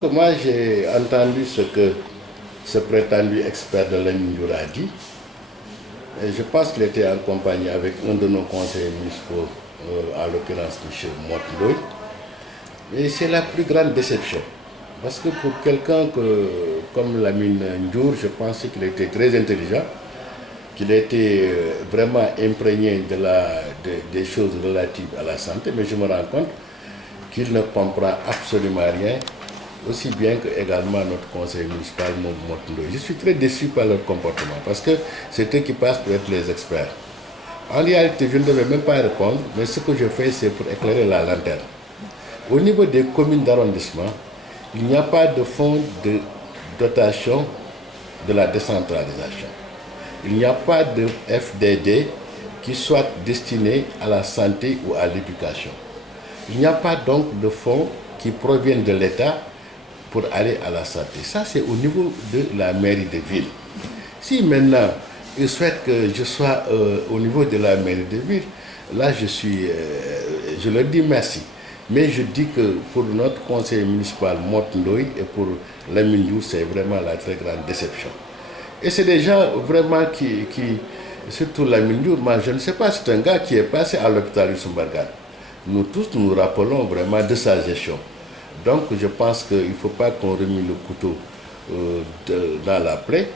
Moi, j'ai entendu ce que ce prétendu expert de l'Indiour a dit. Et je pense qu'il était en compagnie avec un de nos conseillers municipaux, en l'occurrence M. Motndoy. Et c'est la plus grande déception. Parce que pour quelqu'un comme Lamine Ndiour, je pensais qu'il était très intelligent, qu'il était vraiment imprégné des choses relatives à la santé, mais je me rends compte qu'il ne comprend absolument rien, aussi bien que également notre conseil municipal Motndoy. Je suis très déçu par leur comportement parce que c'est eux qui passent pour être les experts. En réalité, je ne devais même pas répondre, mais ce que je fais, c'est pour éclairer la lanterne. Au niveau des communes d'arrondissement, il n'y a pas de fonds de dotation de la décentralisation. Il n'y a pas de FDD qui soit destiné à la santé ou à l'éducation. Il n'y a pas donc de fonds qui proviennent de l'État pour aller à la santé. Ça, c'est au niveau de la mairie de ville. Si maintenant, ils souhaitent que je sois au niveau de la mairie de ville, là, je leur dis merci. Mais je dis que pour notre conseil municipal Motndoy et pour Lamine Ndiour, c'est vraiment la très grande déception. Et c'est des gens vraiment surtout Lamine Ndiour, moi je ne sais pas, c'est un gars qui est passé à l'hôpital Youssou Mbargane. Nous tous, nous rappelons vraiment de sa gestion. Donc je pense qu'il ne faut pas qu'on remue le couteau dans la plaie.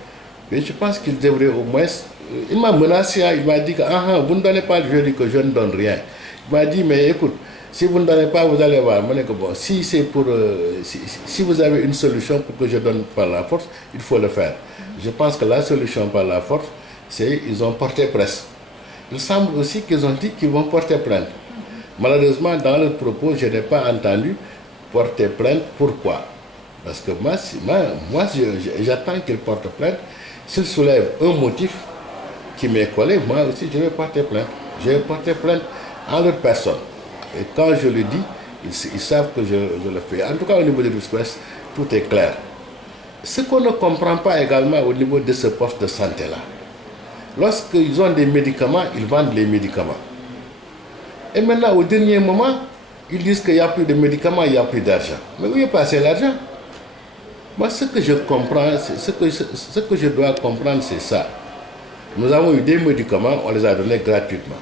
Mais je pense qu'il devrait au moins... Il m'a menacé, il m'a dit que vous ne donnez pas, je dis que je ne donne rien. Il m'a dit, mais écoute, si vous ne donnez pas, vous allez voir. Bon, si c'est pour, si vous avez une solution pour que je donne par la force, il faut le faire. Je pense que la solution par la force, c'est qu'ils ont porté presse. Il semble aussi qu'ils ont dit qu'ils vont porter plainte. Malheureusement, dans leurs propos, je n'ai pas entendu porter plainte. Pourquoi? Parce que moi j'attends qu'ils portent plainte. S'ils soulèvent un motif qui m'est collé, moi aussi, je vais porter plainte. Je vais porter plainte en leur personne. Et quand je le dis, ils savent que je le fais. En tout cas, au niveau de l'espèce, tout est clair. Ce qu'on ne comprend pas également au niveau de ce poste de santé-là, lorsqu'ils ont des médicaments, ils vendent les médicaments. Et maintenant, au dernier moment, ils disent qu'il n'y a plus de médicaments, il n'y a plus d'argent. Mais où est passé l'argent? Moi, ce que je comprends, ce que je dois comprendre, c'est ça. Nous avons eu des médicaments, on les a donnés gratuitement.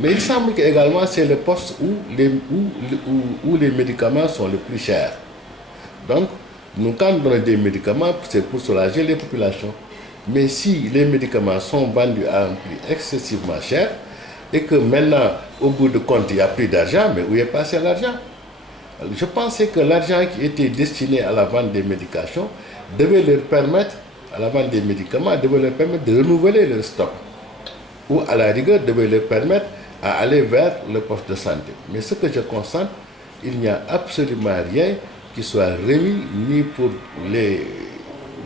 Mais il semble qu'également, c'est le poste où les médicaments sont le plus chers. Donc, nous, quand nous donnons des médicaments, c'est pour soulager les populations. Mais si les médicaments sont vendus à un prix excessivement cher, et que maintenant, au bout de compte, il n'y a plus d'argent, mais où est passé l'argent? Je pensais que l'argent qui était destiné à la vente des médications devait leur permettre, à la vente des médicaments, devait leur permettre de renouveler leur stock. Ou à la rigueur, devait leur permettre à aller vers le poste de santé. Mais ce que je constate, il n'y a absolument rien qui soit remis ni pour les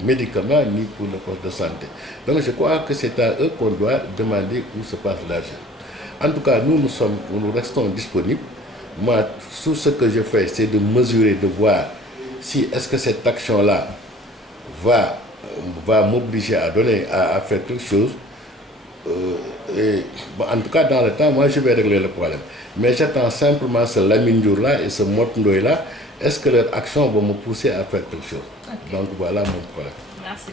médicaments ni pour le poste de santé. Donc je crois que c'est à eux qu'on doit demander où se passe l'argent. En tout cas, nous restons disponibles. Moi, tout ce que je fais, c'est de mesurer, de voir si est-ce que cette action-là va m'obliger à faire quelque chose. En tout cas, dans le temps, moi, je vais régler le problème. Mais j'attends simplement ce Lamine Ndiour-là et ce Motndoy-là. Est-ce que leur action va me pousser à faire quelque chose? Okay. Donc, voilà mon problème. Merci.